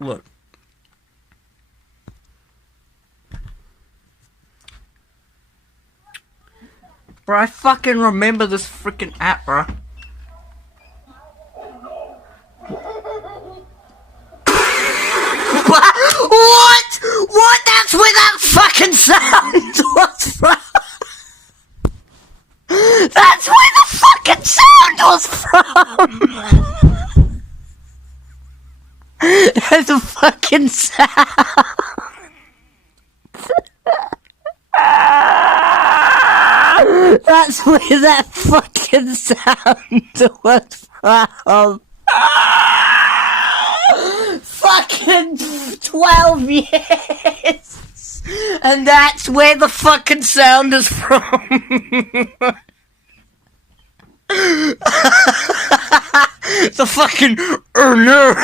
Look. Bro, I fucking remember this freaking app, bro. What? What? That's where that fucking sound was from. That's where the fucking sound was from. That's a fucking sound. That's where that fucking sound was from. Fucking 12 years! And that's where the fucking sound is from. The fucking no.